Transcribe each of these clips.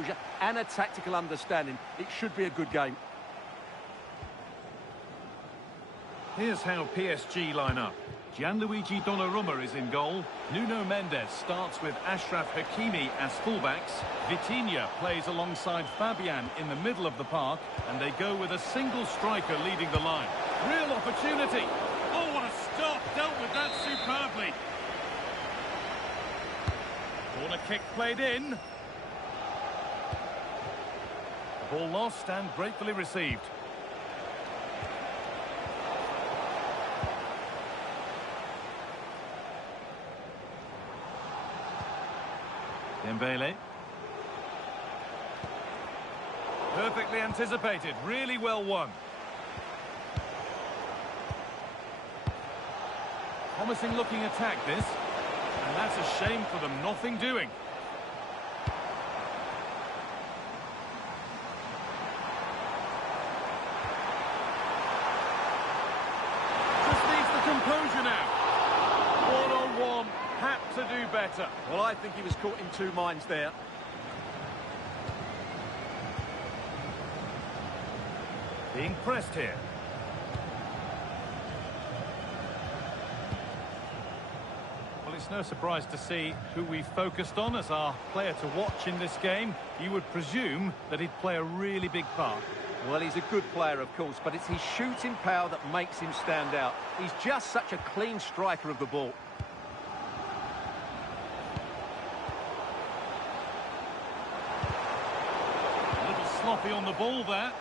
composure and a tactical understanding. It should be a good game. Here's how PSG line up. Gianluigi Donnarumma is in goal. Nuno Mendes starts with Achraf Hakimi as fullbacks. Vitinha plays alongside Fabian in the middle of the park. And they go with a single striker leading the line. Real opportunity. Oh, what a stop. Dealt with that superbly. Corner kick played in. The ball lost and gratefully received. Dembele. Perfectly anticipated, really well won. Promising looking attack this. And that's a shame for them, nothing doing. Just needs the composure now. One-on-one. Had to do better. Well, I think he was caught in two minds there. Being pressed here. Well, it's no surprise to see who we focused on as our player to watch in this game. You would presume that he'd play a really big part. Well, he's a good player, of course, but it's his shooting power that makes him stand out. He's just such a clean striker of the ball. Sloppy on the ball there.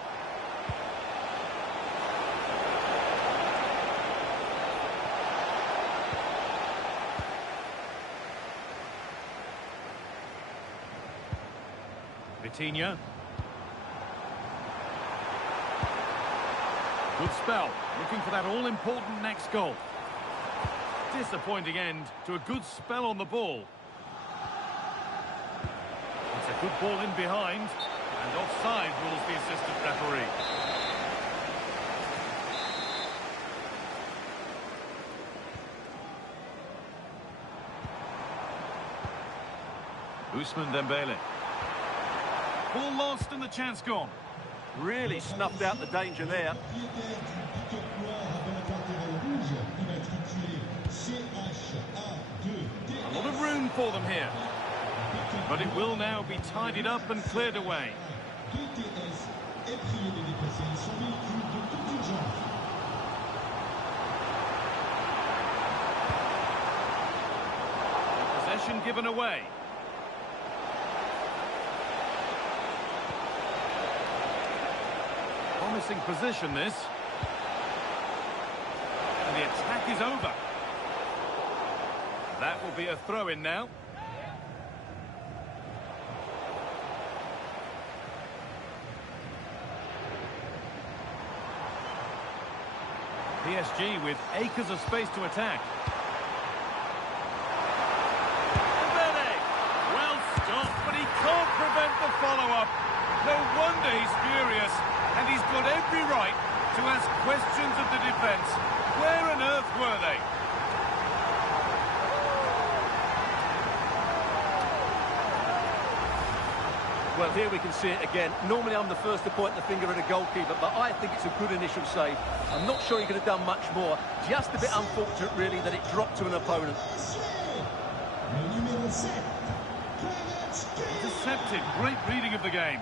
Vitinha. Good spell. Looking for that all-important next goal. Disappointing end to a good spell on the ball. It's a good ball in behind. And offside rules the assistant referee. Ousmane Dembele. Ball lost and the chance gone. Really snuffed out the danger there. A lot of room for them here. But it will now be tidied up and cleared away. Possession given away. Promising position this. And the attack is over. That will be a throw-in now. PSG with acres of space to attack. Dembele! Well stopped, but he can't prevent the follow-up. No wonder he's furious, and he's got every right to ask questions of the defence. Where on earth were they? Well, here we can see it again. Normally I'm the first to point the finger at a goalkeeper, but I think it's a good initial save. I'm not sure he could have done much more. Just a bit unfortunate, really, that it dropped to an opponent. Intercepted. Great reading of the game.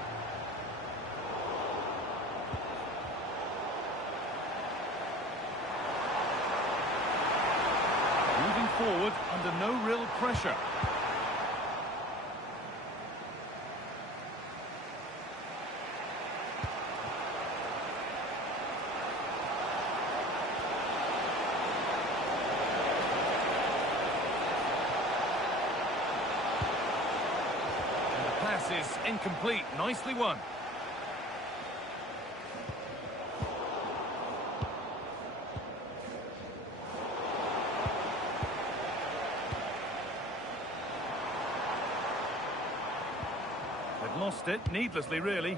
Moving forward under no real pressure. Is incomplete. Nicely won. They've lost it needlessly, really.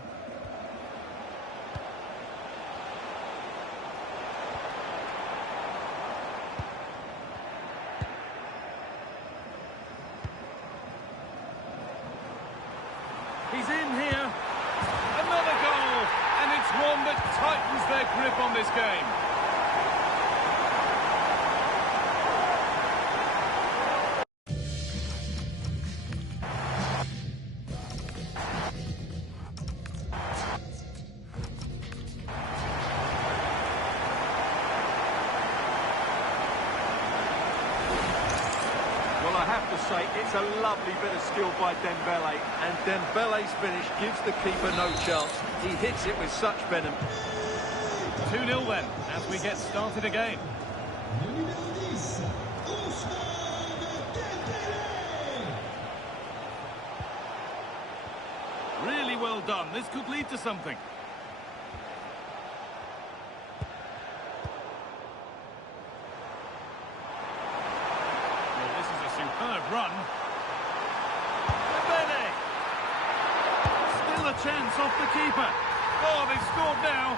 He's in tightens their grip on this game. Well, I have to say, it's a lovely bit of skill by Dembele, and Dembele's finish gives the keeper no chance. He hits it with such venom. 2-0 then, as we get started again. Really well done. This could lead to something. Well, this is a superb run. Dembele! Still a chance off the keeper. Oh, they've scored now.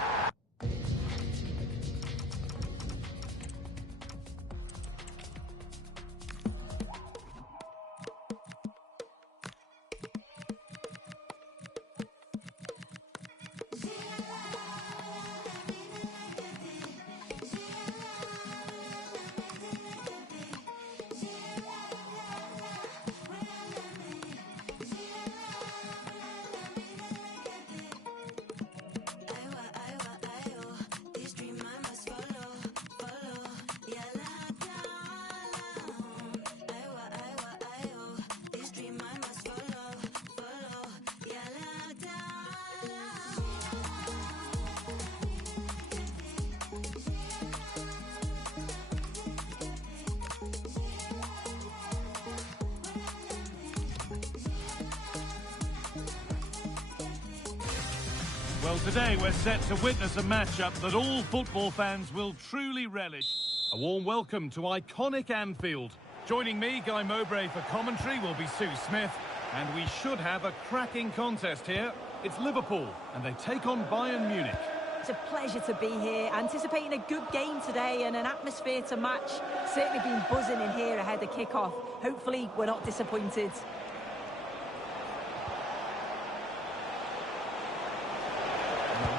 Well, today we're set to witness a matchup that all football fans will truly relish. A warm welcome to iconic Anfield. Joining me, Guy Mowbray, for commentary will be Sue Smith. And we should have a cracking contest here. It's Liverpool, and they take on Bayern Munich. It's a pleasure to be here, anticipating a good game today and an atmosphere to match. Certainly been buzzing in here ahead of kick-off. Hopefully we're not disappointed.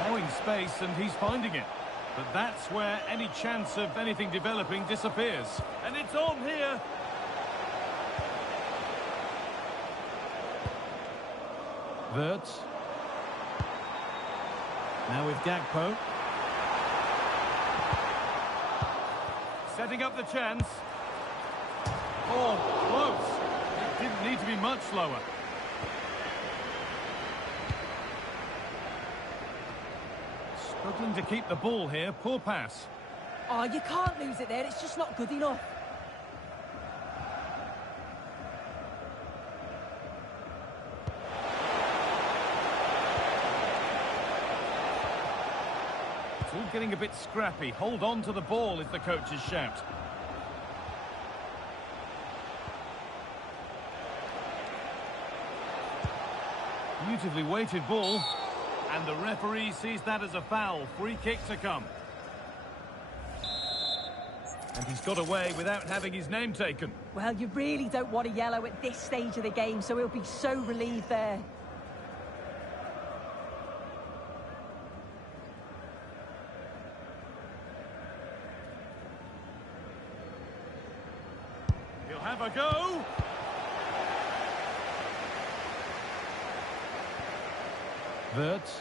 Allowing space, and he's finding it. But that's where any chance of anything developing disappears. And it's on here. Wirtz. Now with Gakpo. Setting up the chance. Oh, close. It didn't need to be much slower. Struggling to keep the ball here. Poor pass. Oh, you can't lose it there. It's just not good enough. It's all getting a bit scrappy. Hold on to the ball is the coach's shout. Beautifully weighted ball. And the referee sees that as a foul. Free kick to come. And he's got away without having his name taken. Well, you really don't want a yellow at this stage of the game, so he'll be so relieved there. He'll have a go. Wirtz.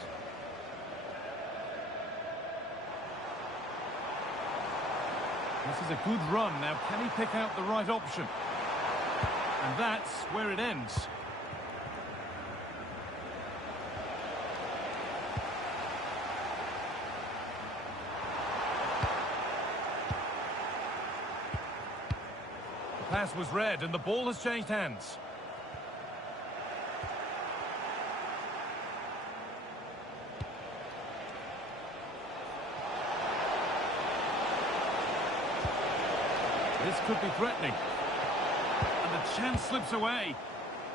This is a good run. Now, can he pick out the right option? And that's where it ends. The pass was read and the ball has changed hands. This could be threatening. And the chance slips away.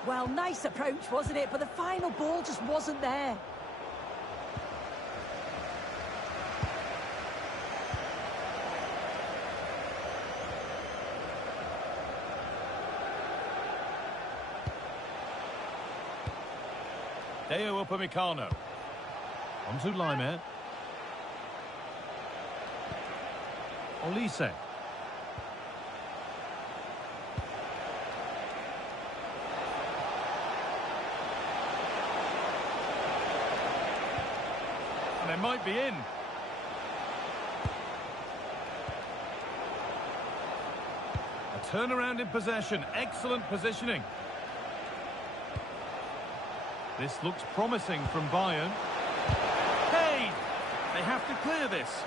Well, nice approach, wasn't it? But the final ball just wasn't there. Deo Upamecano. On to Laimer. Olise. And they might be in. A turnaround in possession. Excellent positioning. This looks promising from Bayern. Hey! They have to clear this.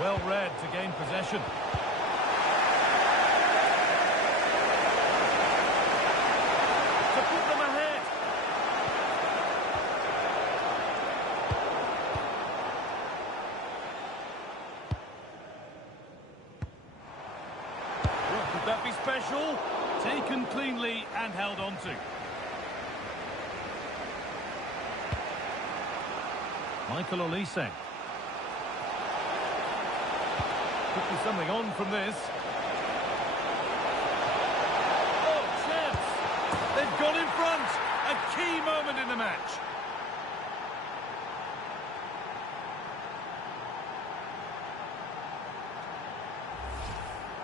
Well read to gain possession. To put them ahead. Well, could that be special? Taken cleanly and held on to. Michael Olise. Could be something on from this. Oh, chance! They've gone in front! A key moment in the match.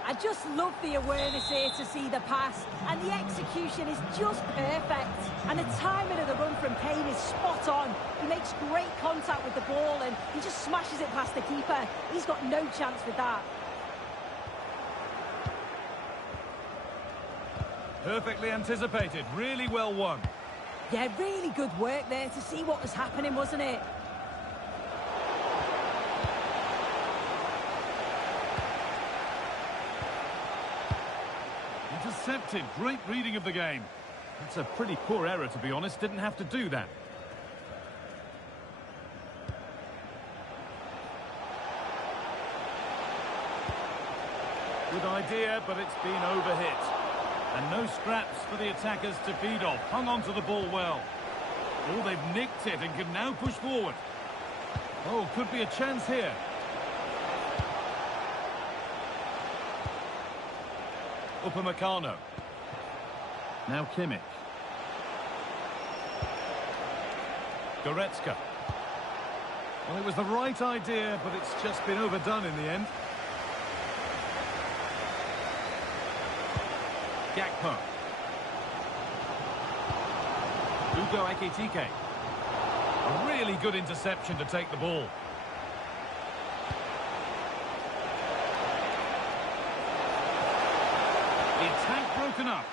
I just love the awareness here to see the pass, and the execution is just perfect. And the timing of the run from Kane is spot on. He makes great contact with the ball and he just smashes it past the keeper. He's got no chance with that. Perfectly anticipated, really well won. Yeah, really good work there to see what was happening, wasn't it? Intercepted, great reading of the game. That's a pretty poor error, to be honest. Didn't have to do that. Good idea, but it's been overhit. And no scraps for the attackers to feed off. Hung on to the ball well. Oh, they've nicked it and can now push forward. Oh, could be a chance here. Upamecano. Now Kimmich. Goretzka. Well, it was the right idea, but it's just been overdone in the end. Gakpo. Ugo Ekitike. A really good interception to take the ball. The attack broken up.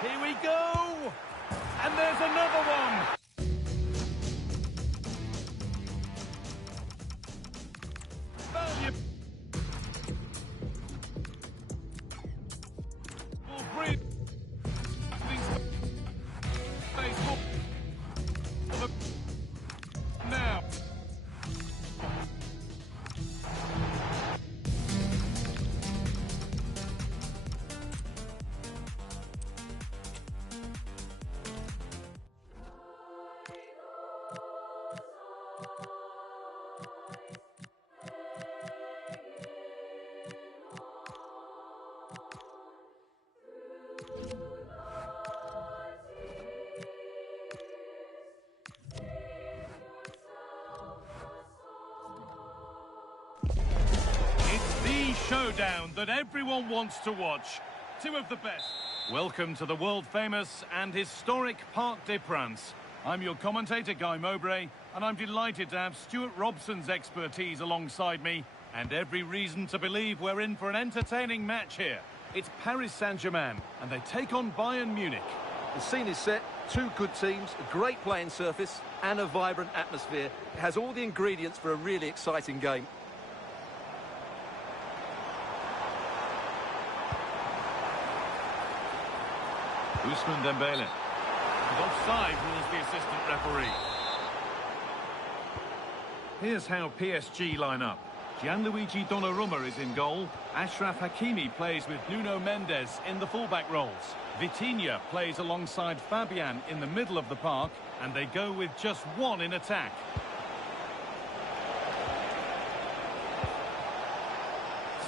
Here we go! And there's another one! Value. Now. Showdown that everyone wants to watch. Two of the best. Welcome to the world-famous and historic Parc des Princes. I'm your commentator, Guy Mowbray, and I'm delighted to have Stuart Robson's expertise alongside me, and every reason to believe we're in for an entertaining match here. It's Paris Saint-Germain, and they take on Bayern Munich. The scene is set, two good teams, a great playing surface, and a vibrant atmosphere. It has all the ingredients for a really exciting game. Ousmane Dembele. And offside rules the assistant referee. Here's how PSG line up. Gianluigi Donnarumma is in goal. Achraf Hakimi plays with Nuno Mendes in the fullback roles. Vitinha plays alongside Fabian in the middle of the park, and they go with just one in attack.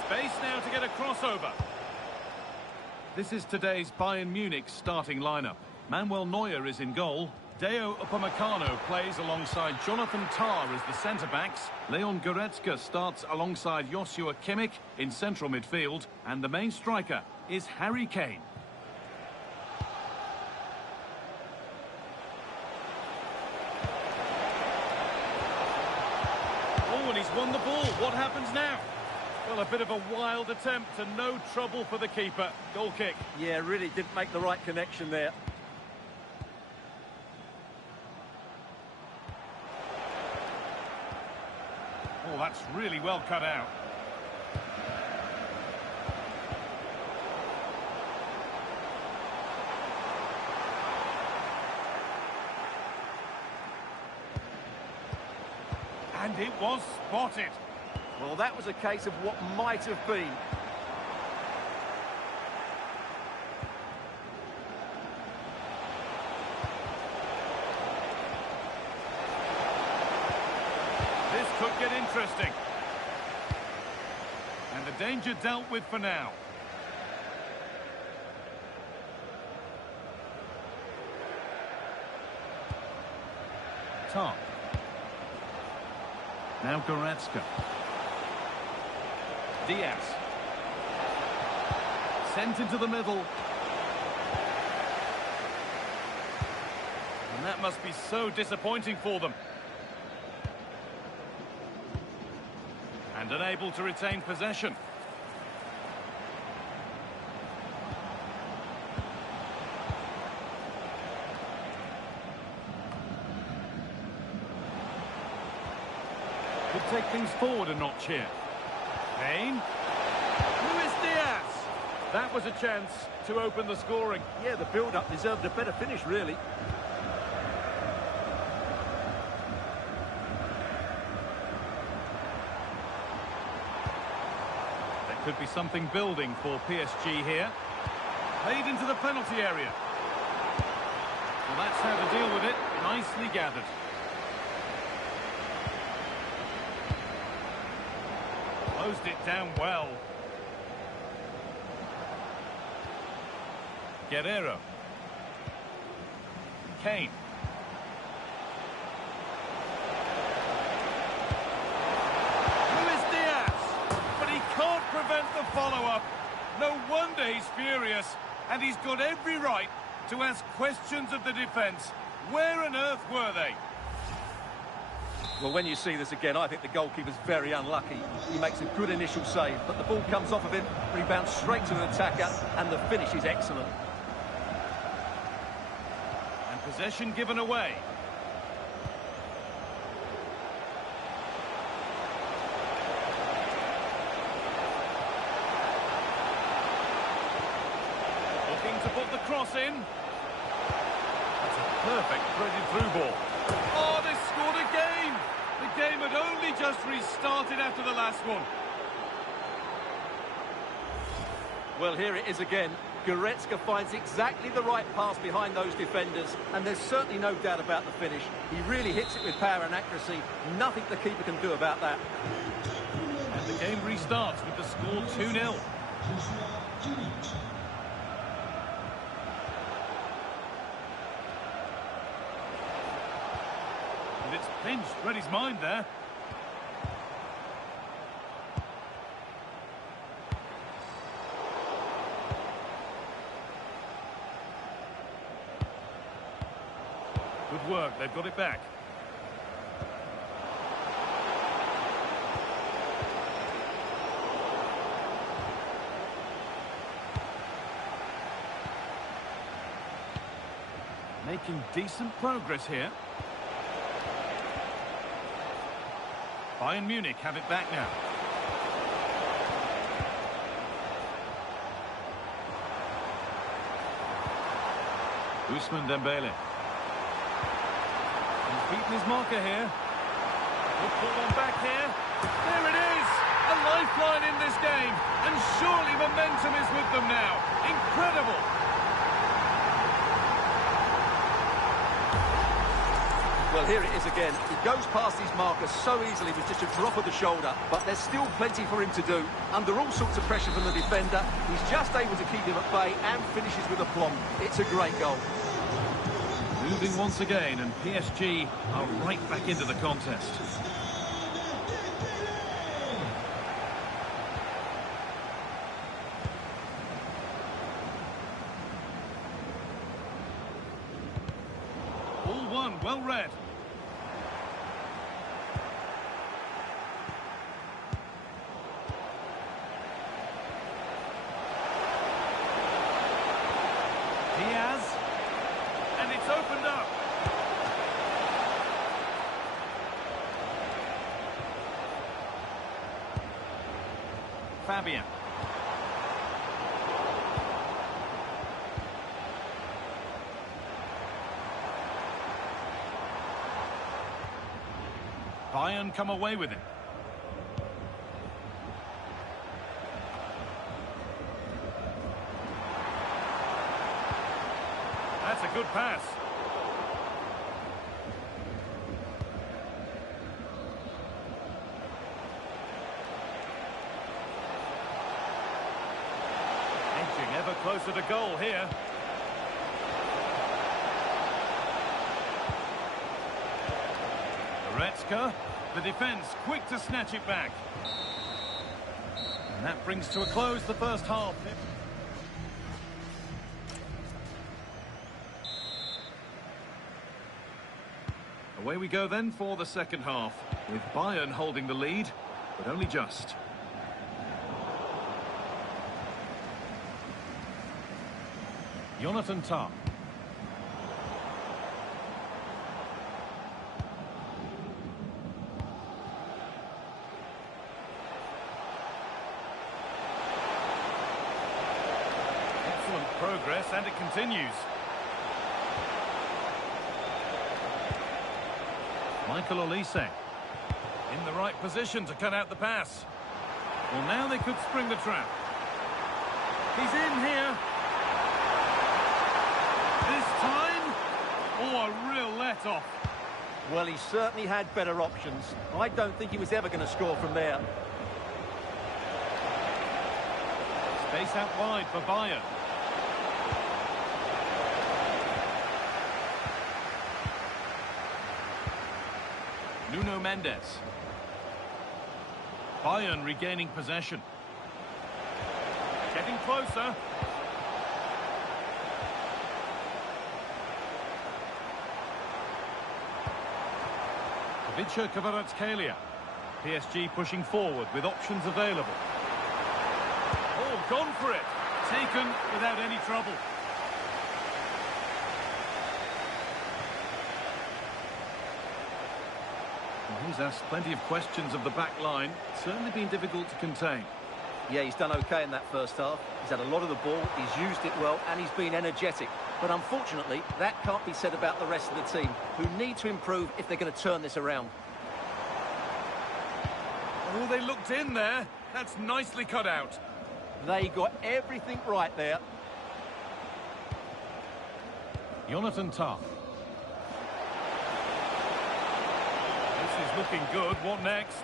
Space now to get a crossover. This is today's Bayern Munich starting lineup. Manuel Neuer is in goal. Deo Upamecano plays alongside Jonathan Tah as the centre-backs. Leon Goretzka starts alongside Joshua Kimmich in central midfield. And the main striker is Harry Kane. Oh, and he's won the ball. What happens now? Well, a bit of a wild attempt and no trouble for the keeper. Goal kick. Yeah, really didn't make the right connection there. Oh, that's really well cut out. And it was spotted. Well, that was a case of what might have been. This could get interesting. And the danger dealt with for now. Tom. Now Goretzka. Diaz. Sent into the middle. And that must be so disappointing for them. And unable to retain possession. Could take things forward a notch here. Kane. Luis Diaz. That was a chance to open the scoring. Yeah, the build-up deserved a better finish, really. There could be something building for PSG here. Played into the penalty area. Well, that's how to deal with it. Nicely gathered. Closed it down well. Guerrero. Kane. Luis Diaz. But he can't prevent the follow-up. No wonder he's furious. And he's got every right to ask questions of the defence. Where on earth were they? Well, when you see this again, I think the goalkeeper's very unlucky. He makes a good initial save, but the ball comes off of him, rebounds straight to an attacker, and the finish is excellent. And possession given away. Looking to put the cross in. That's a perfect threaded through ball. Oh, they scored again! The game had only just restarted after the last one. Well, here it is again. Goretzka finds exactly the right pass behind those defenders, and there's certainly no doubt about the finish. He really hits it with power and accuracy. Nothing the keeper can do about that. And the game restarts with the score 2-0. And it's pinched, read his mind there. Good work, they've got it back. Making decent progress here. Bayern Munich have it back now. Ousmane Dembele. He's beaten his marker here. Good pull on back here. There it is! A lifeline in this game. And surely momentum is with them now. Incredible! Well, here it is again. He goes past his marker so easily with just a drop of the shoulder, but there's still plenty for him to do. Under all sorts of pressure from the defender, he's just able to keep him at bay and finishes with aplomb. It's a great goal. Moving once again, and PSG are right back into the contest. Ball one, well read. And it's opened up. Fabian. Bayern come away with it. That's a good pass. Edging ever closer to goal here. Goretzka, the defence quick to snatch it back. And that brings to a close the first half. Away we go then for the second half, with Bayern holding the lead, but only just. Jonathan Tah. Excellent progress, and it continues. Michael Olise in the right position to cut out the pass. Well, now they could spring the trap. He's in here. This time, oh, a real let-off. Well, he certainly had better options. I don't think he was ever going to score from there. Space out wide for Bayern. Nuno Mendes. Bayern regaining possession. Getting closer. Ivica Kvaratskhelia. PSG pushing forward with options available. Oh, gone for it. Taken without any trouble. He's asked plenty of questions of the back line. Certainly been difficult to contain. Yeah, he's done okay in that first half. He's had a lot of the ball, he's used it well, and he's been energetic. But unfortunately, that can't be said about the rest of the team, who need to improve if they're going to turn this around. Oh, they looked in there. That's nicely cut out. They got everything right there. Jonathan Tah. This is looking good. What next?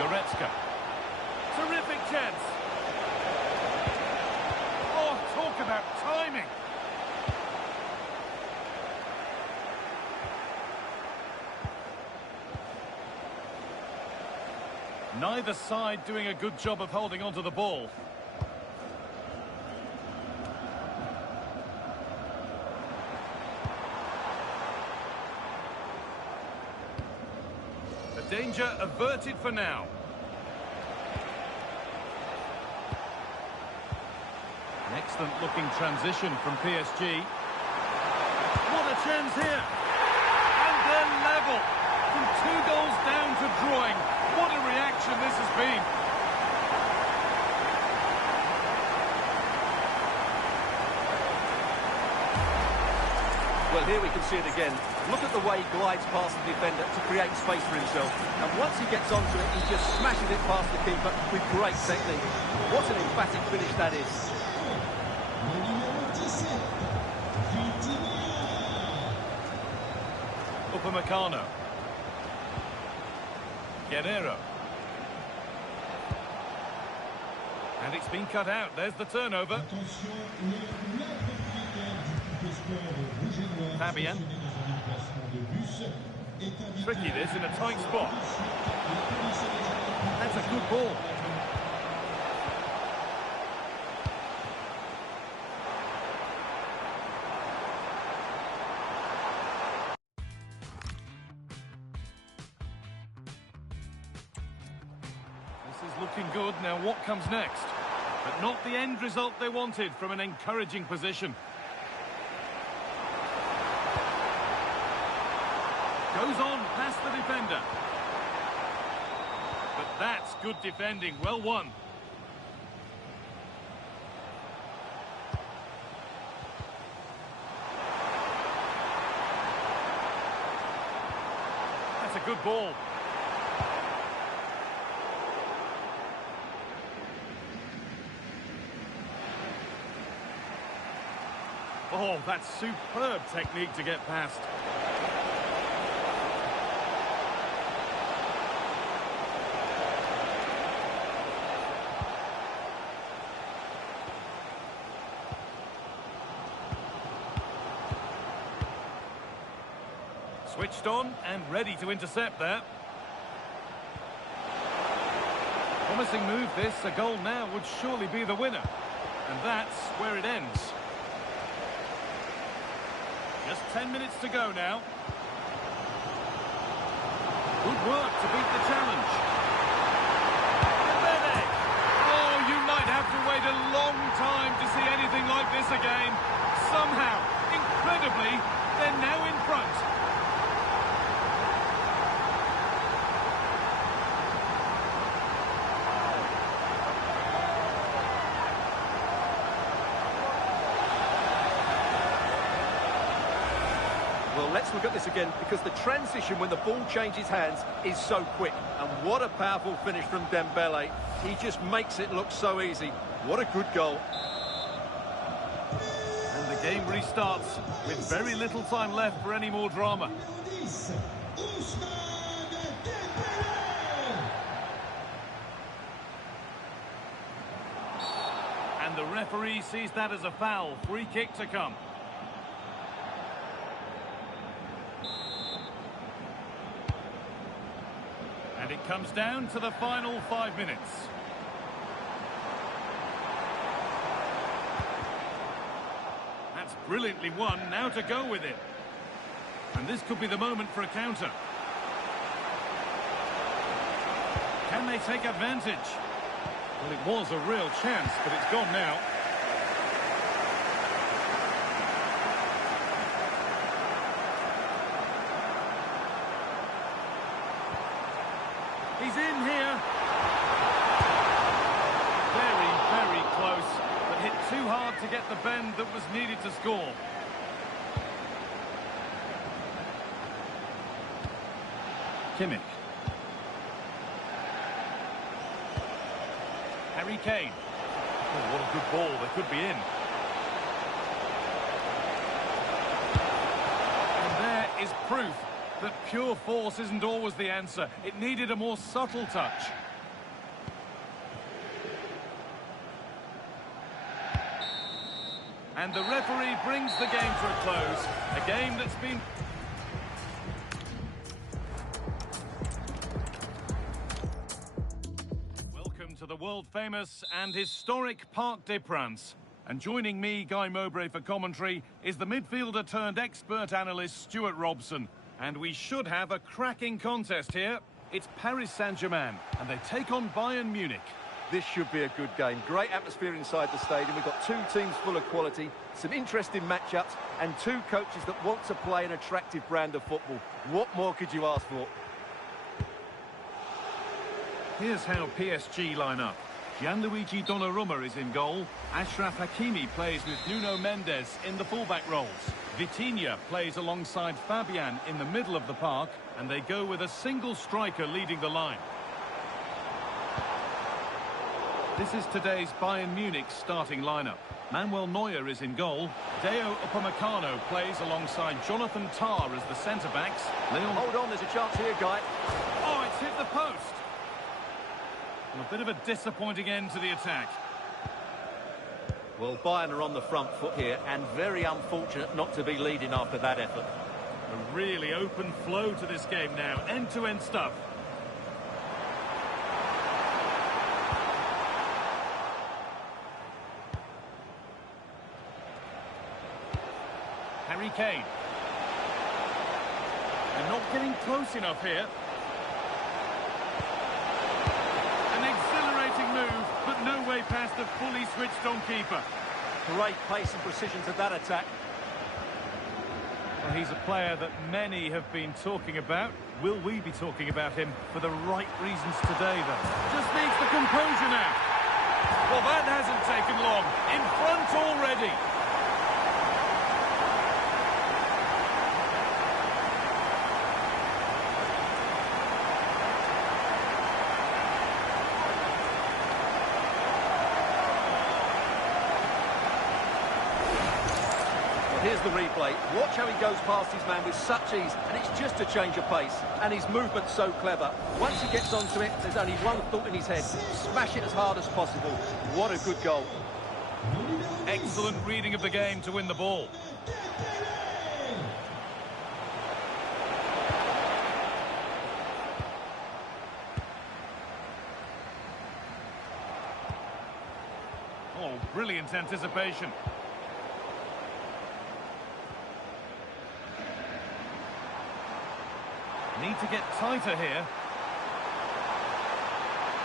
Goretzka. Terrific chance. Oh, talk about timing. Neither side doing a good job of holding onto the ball. The danger averted for now. An excellent looking transition from PSG. What a chance here. And they're level. From 2 goals down to drawing. What a reaction this has been. Well, here we can see it again. Look at the way he glides past the defender to create space for himself. And once he gets onto it, he just smashes it past the keeper with great technique. What an emphatic finish that is. Upamecano. Guerrero. And it's been cut out. There's the turnover. Fabian. Tricky this in a tight spot. That's a good ball. This is looking good. Now what comes next? But not the end result they wanted from an encouraging position. Goes on past the defender. But that's good defending. Well won. That's a good ball. Oh, that's superb technique to get past. Switched on and ready to intercept there. Promising move this. A goal now would surely be the winner. And that's where it ends. Just 10 minutes to go now. Good work to beat the challenge. Oh, you might have to wait a long time to see anything like this again. Somehow, incredibly, they're now in front. Well, let's look at this again, because the transition when the ball changes hands is so quick. And what a powerful finish from Dembele. He just makes it look so easy. What a good goal. And the game restarts with very little time left for any more drama. And the referee sees that as a foul. Free kick to come. And it comes down to the final 5 minutes. That's brilliantly won. Now to go with it. And this could be the moment for a counter. Can they take advantage? Well, it was a real chance, but it's gone now. He's in here. Very, very close, but hit too hard to get the bend that was needed to score. Kimmich. Harry Kane. Oh, what a good ball. They could be in. And there is proof that pure force isn't always the answer. It needed a more subtle touch. And the referee brings the game to a close. A game that's been... Welcome to the world-famous and historic Parc des Princes. And joining me, Guy Mowbray, for commentary is the midfielder-turned-expert analyst Stuart Robson. And we should have a cracking contest here. It's Paris Saint-Germain, and they take on Bayern Munich. This should be a good game. Great atmosphere inside the stadium. We've got two teams full of quality, some interesting matchups, and two coaches that want to play an attractive brand of football. What more could you ask for? Here's how PSG line up. Gianluigi Donnarumma is in goal. Achraf Hakimi plays with Nuno Mendes in the fullback roles. Vitinha plays alongside Fabian in the middle of the park, and they go with a single striker leading the line. This is today's Bayern Munich starting lineup. Manuel Neuer is in goal. Deo Upamecano plays alongside Jonathan Tah as the centre-backs. Hold on, there's a chance here, Guy. Oh, it's hit the post. And a bit of a disappointing end to the attack. Well, Bayern are on the front foot here, and very unfortunate not to be leading after that effort. A really open flow to this game now. End-to-end stuff. Harry Kane. They're not getting close enough here. An exhilarating move, but no way past the fully switched-on keeper. Great pace and precision to that attack. Well, he's a player that many have been talking about. Will we be talking about him for the right reasons today, though? Just needs the composure now. Well, that hasn't taken long. In front already. Here's the replay. Watch how he goes past his man with such ease, and it's just a change of pace. And his movement's so clever. Once he gets onto it, there's only one thought in his head. Smash it as hard as possible. What a good goal. Excellent reading of the game to win the ball. Oh, brilliant anticipation. Need to get tighter here.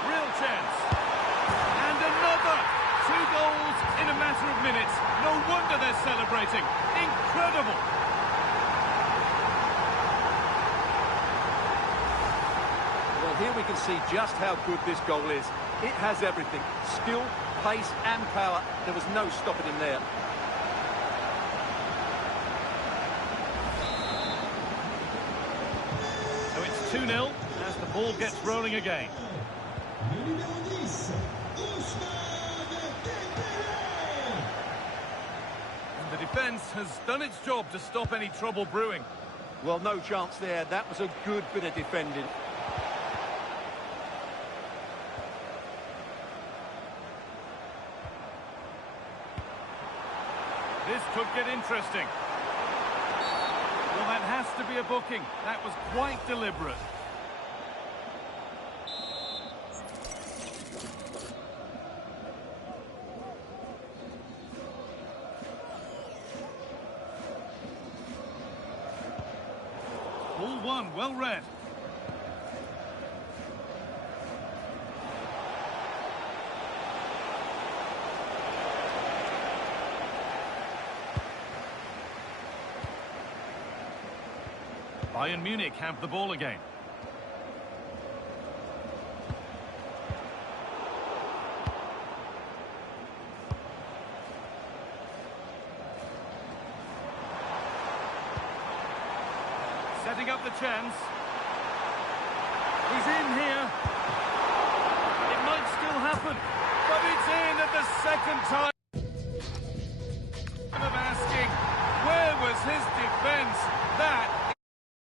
Real chance. And another! 2 goals in a matter of minutes. No wonder they're celebrating. Incredible! Well, here we can see just how good this goal is. It has everything. Skill, pace and power. There was no stopping him there. So it's 2-0 as the ball gets rolling again. And the defence has done its job to stop any trouble brewing. Well, no chance there. That was a good bit of defending. This could get interesting. Well, that has to be a booking. That was quite deliberate. Ball one, well read. Bayern Munich have the ball again. Setting up the chance. He's in here. It might still happen, but it's in at the second time. Of asking, where was his defence? That